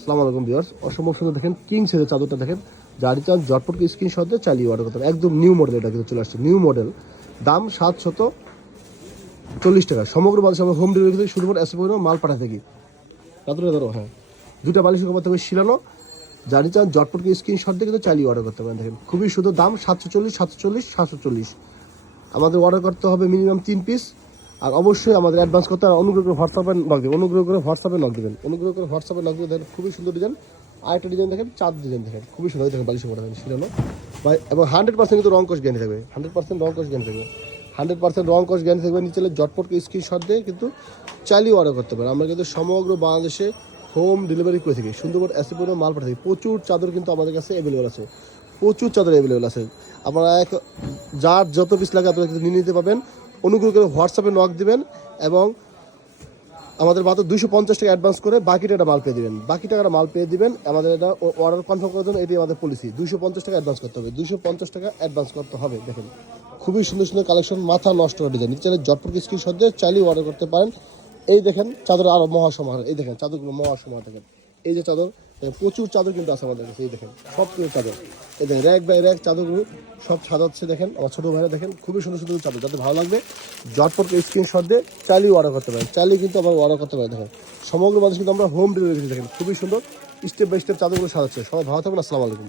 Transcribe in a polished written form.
আসসালামু আলাইকুম ভিউয়ার্স, অসম্ভব সুন্দর দেখেন কিং সাইজের চাদরটা দেখেন, যারই চান ঝটপট স্ক্রিনশট দিয়ে চালিয়ে অর্ডার করতে হবে। একদম নিউ মডেল, এটা কিন্তু চলে আসছে নিউ মডেল, দাম 740 টাকা। সমগ্র বাংলাদেশে আমরা হোম ডেলিভারি থেকে শুরু করে এসে পর্যন্ত মাল পাঠাতে থাকি। চাদরে ধরো, হ্যাঁ, দুটা বালিশের কমাতে হবে শিলানো, যারই চান ঝটপট স্ক্রিনশট দিয়ে কিন্তু চালিয়ে অর্ডার করতে পারেন। দেখেন খুবই সুন্দর, দাম 740 আমাদের অর্ডার করতে হবে মিনিমাম 3 পিস। আর অবশ্যই আমাদের অ্যাডভান্স করতে হবে। অনুগ্রহ করে হোয়াটসঅ্যাপে নক দেবেন, অনুগ্রহ করে হোয়াটসঅ্যাপে নক দেবেন, অনুগ্রহ করে হোয়াটসঅ্যাপে নক দেবেন। দেখেন খুবই সুন্দর ডিজাইন। আরেকটা ডিজাইন দেখেন, চাঁদ ডিজাইন দেখেন খুবই সুন্দর, দেখেন বালিশের কটা দেখেন শিলানো বা, এবং 100% কিন্তু রং কোশ গ্যারান্টি থাকবে, 100% রং কোশ গ্যারান্টি থাকবে, 100% রং কোশ গ্যারান্টি থাকবে। নিচে ঝটপট স্ক্রিনশট দিয়ে কিন্তু চালিয়ে অর্ডার করতে পারেন। আমরা কিন্তু সমগ্র বাংলাদেশে হোম ডেলিভারি করে থাকি, সুন্দরবন এসে মাল পাঠাই। প্রচুর চাদর কিন্তু আমাদের কাছে অ্যাভেলেবেল আছে, প্রচুর চাদর অ্যাভেলেবেল আছে। আপনারা যার যত পিস লাগে আপনারা কিন্তু নিয়ে নিতে পারবেন। অনুগ্রহ করে হোয়াটসঅ্যাপে নক দিবেন এবং আমাদের মাত্র 250 টাকা অ্যাডভান্স করে বাকি টাকাটা মাল পেয়ে দিবেন, বাকি টাকাটা মাল পেয়ে দিবেন। আমাদের এটা অর্ডার কনফার্ম করার জন্য এটি আমাদের পলিসি। 250 টাকা অ্যাডভান্স করতে হবে, 250 টাকা অ্যাডভান্স করতে হবে। দেখেন খুবই সুন্দর সুন্দর কালেকশন, মাথা নষ্ট করা ডিজাইন। নিচে ঝটপট স্ক্রিনশট দিয়ে চালিয়ে অর্ডার করতে পারেন। এই দেখেন চাদর আরও মহাসমাহার, এই দেখেন চাদরগুলো মহাসমাহার। দেখেন এই যে চাদর, প্রচুর চাদর কিন্তু আছে আমাদের কাছে। এই দেখেন সব কিছু চাদর, এই দেখেন র্যাক বাই র্যাক চাদরগুলো সব সাজাচ্ছে। দেখেন আমার ছোটো ভাইরা দেখেন খুবই সুন্দর সুন্দর চাদর, যাতে ভালো লাগবে ঝটপট স্ক্রিনশট দিয়ে চালিয়ে অর্ডার করতে পারেন, চালিয়ে কিন্তু আবার অর্ডার করতে পারেন। দেখেন সমগ্র বাংলাদেশ কিন্তু আমরা হোম ডেলিভারি দেখেন খুবই সুন্দর স্টেপ বাই স্টেপ চাদরগুলো সাজাচ্ছে। সবাই ভালো থাকবেন, আসসালামু আলাইকুম।